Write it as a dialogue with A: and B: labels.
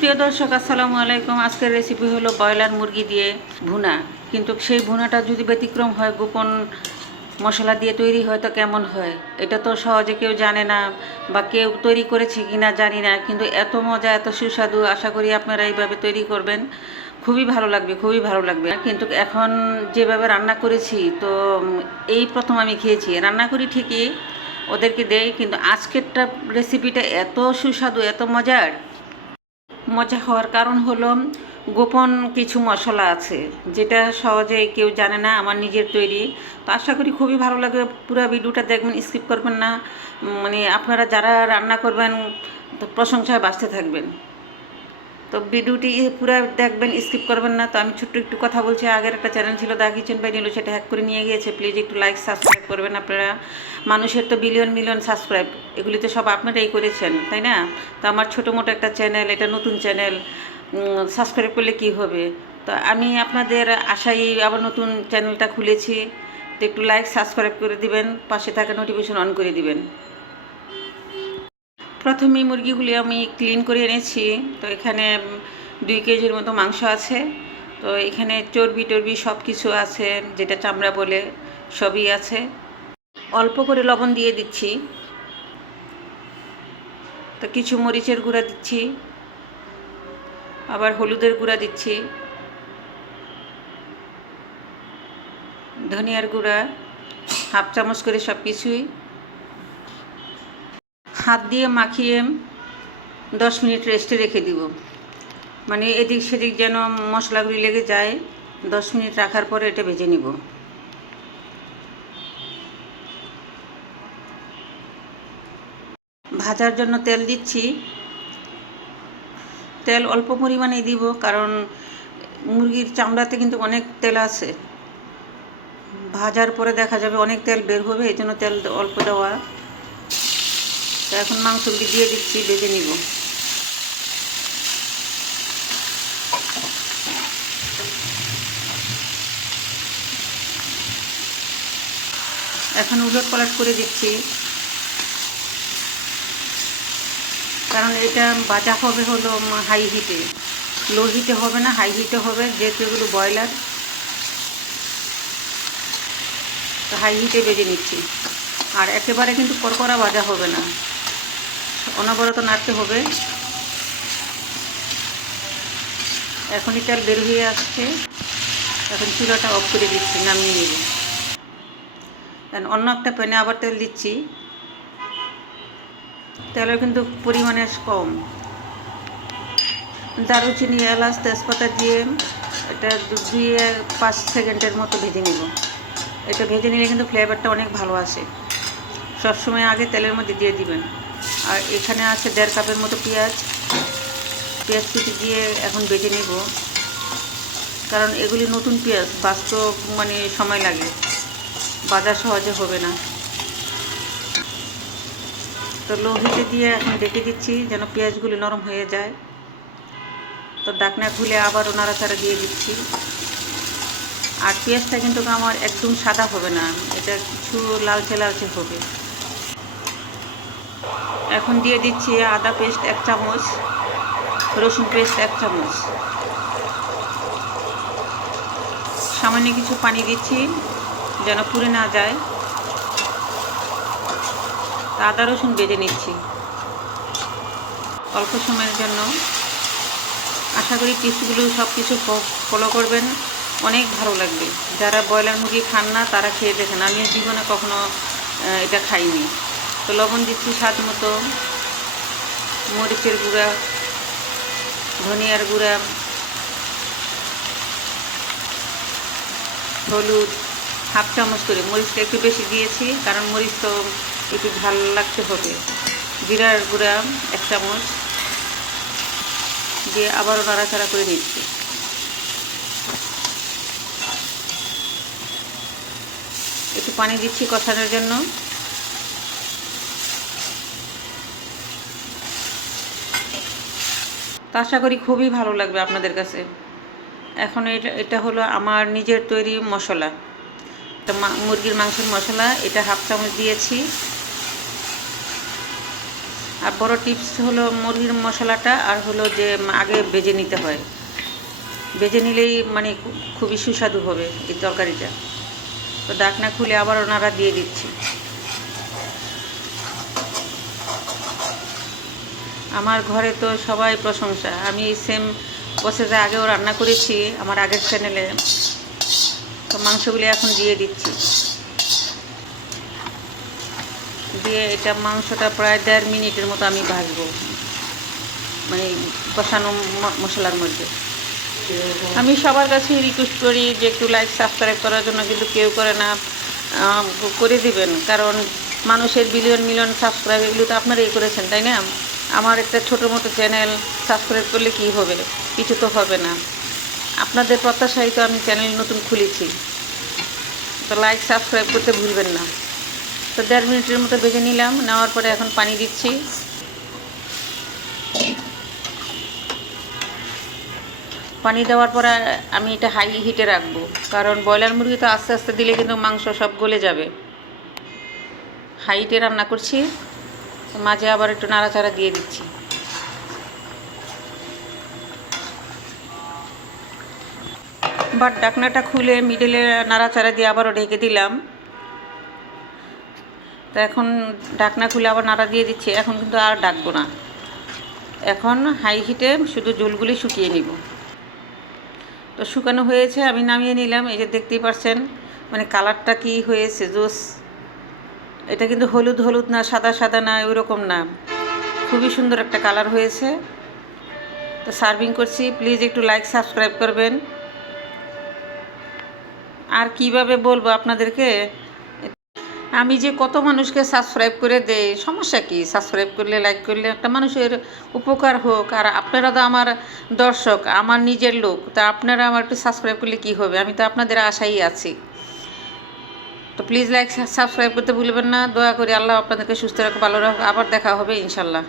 A: প্রিয় দর্শক, আসসালামু আলাইকুম। আজকের রেসিপি হলো ব্রয়লার মুরগি দিয়ে ভুনা। কিন্তু সেই ভুনাটা যদি ব্যতিক্রম হয়, গোপন মশলা দিয়ে তৈরি হয়, তো কেমন হয়? এটা তো সহজে কেউ জানে না বা কেউ তৈরি করেছে কি না জানি না। কিন্তু এত মজা, এত সুস্বাদু, আশা করি আপনারা এইভাবে তৈরি করবেন। খুবই ভালো লাগবে, খুবই ভালো লাগবে। কিন্তু এখন যেভাবে রান্না করেছি, তো এই প্রথম আমি খেয়েছি। রান্না করি ঠিকই, ওদেরকে দেই, কিন্তু আজকেরটা রেসিপিটা এত সুস্বাদু, এত মজার। মজা হওয়ার কারণ হলো গোপন কিছু মশলা আছে, যেটা সহজে কেউ জানে না, আমার নিজের তৈরি। তো আশা করি খুবই ভালো লাগবে। পুরো ভিডিওটা দেখবেন, স্কিপ করবেন না। মানে আপনারা যারা রান্না করবেন, তো প্রশংসায় বাঁচতে থাকবেন। তো ভিডিওটি পুরো দেখবেন স্কিপ করবেন না। তো আমি ছোট্ট একটু কথা বলছি। আগের একটা চ্যানেল ছিল দা কিচেন বাই নিলো সেটা হ্যাক করে নিয়ে গিয়েছে। প্লিজ একটু লাইক সাবস্ক্রাইব করবেন আপনারা। মানুষের তো বিলিয়ন মিলিয়ন সাবস্ক্রাইব এগুলি তো সব আপনারাই করেছেন, তাই না? তো আমার ছোটো মোটো একটা চ্যানেল এটা নতুন চ্যানেল সাবস্ক্রাইব করলে কি হবে? তো আমি আপনাদের আশাই আবার নতুন চ্যানেলটা খুলেছি। তো একটু লাইক সাবস্ক্রাইব করে দিবেন। পাশে থাকা নোটিফিকেশন অন করে দিবেন। প্রথমেই মুরগিগুলি আমি ক্লিন করে এনেছি। তো এখানে দুই কেজির মতো মাংস আছে। তো এখানে চর্বি টর্বি সব কিছু আছে, যেটা চামড়া বলে, সবই আছে। অল্প করে লবণ দিয়ে দিচ্ছি। তো কিছু মরিচের গুঁড়া দিচ্ছি। আবার হলুদের গুঁড়া দিচ্ছি। ধনিয়ার গুঁড়া, হাফ চামচ করে সব কিছুই হাত দিয়ে মাখিয়ে দশ মিনিট রেস্টে রেখে দিব। মানে এদিক সেদিক যেন মশলাগুলি লেগে যায়, দশ মিনিট রাখার পরে এটা ভেজে নিব। ভাজার জন্য তেল দিচ্ছি। তেল অল্প পরিমাণে দিব, কারণ মুরগির চামড়াতে কিন্তু অনেক তেল আছে। ভাজার পরে দেখা যাবে অনেক তেল বের হবে এই জন্য তেল অল্প দেওয়া তো এখন মাংসগুলি দিয়ে দিচ্ছি ভেজে নিব। এখন উলট পালট করে দিচ্ছি। কারণ এটা বাজা হবে হলো হাই হিটে। লো হিটে হবে না, হাই হিটে হবে, যেহেতু এগুলো ব্রয়লার। হাই হিটে বেজে নিচ্ছি। আর একেবারে কিন্তু কড়কড়া বাজা হবে না। অনবরত নাড়তে হবে। এখনই তেল বের হয়ে আসছে। এখন চুলাটা অফ করে দিচ্ছি, নামিয়ে নেব। অন্য একটা প্যানে আবার তেল দিচ্ছি। তেলের কিন্তু পরিমাণে কম। দারুচিনি, এলাচ, তেজপাতা দিয়ে এটা দিয়ে পাঁচ সেকেন্ডের মতো ভেজে নেব। এটা ভেজে নিলে কিন্তু ফ্লেভারটা অনেক ভালো আসে। সবসময় আগে তেলের মধ্যে দিয়ে দিবেন। আর এখানে আছে দেড় কাপের মতো পেঁয়াজ। পেঁয়াজ কুচি দিয়ে এখন বেটে নেব। কারণ এগুলি নতুন পেঁয়াজ, বাস্তব মানে সময় লাগে। বাজার সহজে হবে না। তো লো হিটে দিয়ে এখন ডেকে দিচ্ছি যেন পেঁয়াজগুলি নরম হয়ে যায়। তো ডাকনা খুলে আবারও নাড়াচাড়া দিয়ে দিচ্ছি। আর পেঁয়াজটা কিন্তু আমার একদম সাদা হবে না, এটা কিছু লালচে লালচে হবে। এখন দিয়ে দিচ্ছি আদা পেস্ট এক চামচ, রসুন পেস্ট এক চামচ। সামান্য কিছু পানি দিচ্ছি যেন পুড়ে না যায়। আদা, রসুন বেজে নিচ্ছি। অল্প সময়ের জন্য আশা করি টিপসগুলো সব কিছু ফলো করবেন। অনেক ভালো লাগবে। যারা ব্রয়লার মুরগি খান না, তারা খেয়ে দেখেন। আমি জীবনে কখনো এটা খাইনি। তো লবণ দিচ্ছি স্বাদ মতো। মরিচের গুঁড়া, ধনিয়ার গুঁড়া, হলুদ, হাফ চামচ করে। মরিচটা একটু বেশি দিয়েছি, কারণ মরিচ তো একটু ঝাল লাগতে হবে। জিরার গুঁড়া এক চামচ দিয়ে আবারও নাড়াচাড়া করে নিচ্ছি। একটু পানি দিচ্ছি কষানোর জন্য। তো আশা করি খুবই ভালো লাগবে আপনাদের কাছে। এখন এটা এটা হলো আমার নিজের তৈরি মশলা। এটা মুরগির মাংসের মশলা, এটা হাফ চামচ দিয়েছি। আর বড় টিপস হলো মুরগির মশলাটা আর হলো যে আগে বেজে নিতে হয়। বেজে নিলেই মানে খুবই সুস্বাদু হবে এই তরকারিটা। তো ডাকনা খুলে আবার ওনারা দিয়ে দিচ্ছি। আমার ঘরে তো সবাই প্রশংসা। আমি সেম প্রসেসে আগেও রান্না করেছি, আমার আগের চ্যানেলে তো মাংসগুলি এখন দিয়ে দিচ্ছি। দিয়ে এটা মাংসটা প্রায় দেড় মিনিটের মতো আমি ভাজবো। মানে কষানো মশলার মধ্যে। আমি সবার কাছে রিকোয়েস্ট করি যে একটু লাইক সাবস্ক্রাইব করার জন্য, কিন্তু কেউ করে না করে দিবেন। কারণ মানুষের বিলিয়ন মিলিয়ন সাবস্ক্রাইব এগুলো তো আপনারাই করেছেন, তাই না? আমার একটা ছোটো মোটো চ্যানেল সাবস্ক্রাইব করলে কি হবে? কিছু তো হবে না। আপনাদের প্রত্যাশায় তো আমি চ্যানেল নতুন খুলেছি। তো লাইক সাবস্ক্রাইব করতে ভুলবেন না। তো দেড় মিনিটের মতো ভেজে নিলাম, নেওয়ার পরে এখন পানি দিচ্ছি। পানি দেওয়ার পরে আমি এটা হাই হিটে রাখব। কারণ ব্রয়লার মুরগি তো আস্তে আস্তে দিলে কিন্তু মাংস সব গলে যাবে। হাই হিটে রান্না করছি। মাঝে আবার একটু নাড়াচাড়া দিয়ে দিচ্ছি। বাট ডাকনাটা খুলে মিডলে নাড়াচাড়া দিয়ে আবারও ঢেকে দিলাম। তো এখন ডাকনা খুলে আবার নাড়া দিয়ে দিচ্ছি, এখন কিন্তু আর ডাকবো না। এখন হাই হিটে শুধু জলগুলি শুকিয়ে নিব। তো শুকানো হয়েছে, আমি নামিয়ে নিলাম, এই যে দেখতেই পারছেন মানে কালারটা কি হয়েছে, জোস। এটা কিন্তু হলুদ হলুদ না, সাদা সাদা না, ওইরকম না। খুবই সুন্দর একটা কালার হয়েছে। তো সার্ভিং করছি। প্লিজ একটু লাইক, সাবস্ক্রাইব করবেন। আর কীভাবে বলব আপনাদেরকে? আমি যে কত মানুষকে সাবস্ক্রাইব করে দেই, সমস্যা কি? সাবস্ক্রাইব করলে লাইক করলে একটা মানুষের উপকার হোক। আর আপনারা তো আমার দর্শক, আমার নিজের লোক, তা আপনারা আমার একটু সাবস্ক্রাইব করলে কি হবে? আমি তো আপনাদের আশাই আছি। তো প্লিজ লাইক সাবস্ক্রাইব করতে ভুলবেন না। দয়া করি আল্লাহ আপনাদেরকে সুস্থ রাখো ভালো রাখো আবার দেখা হবে ইনশাল্লাহ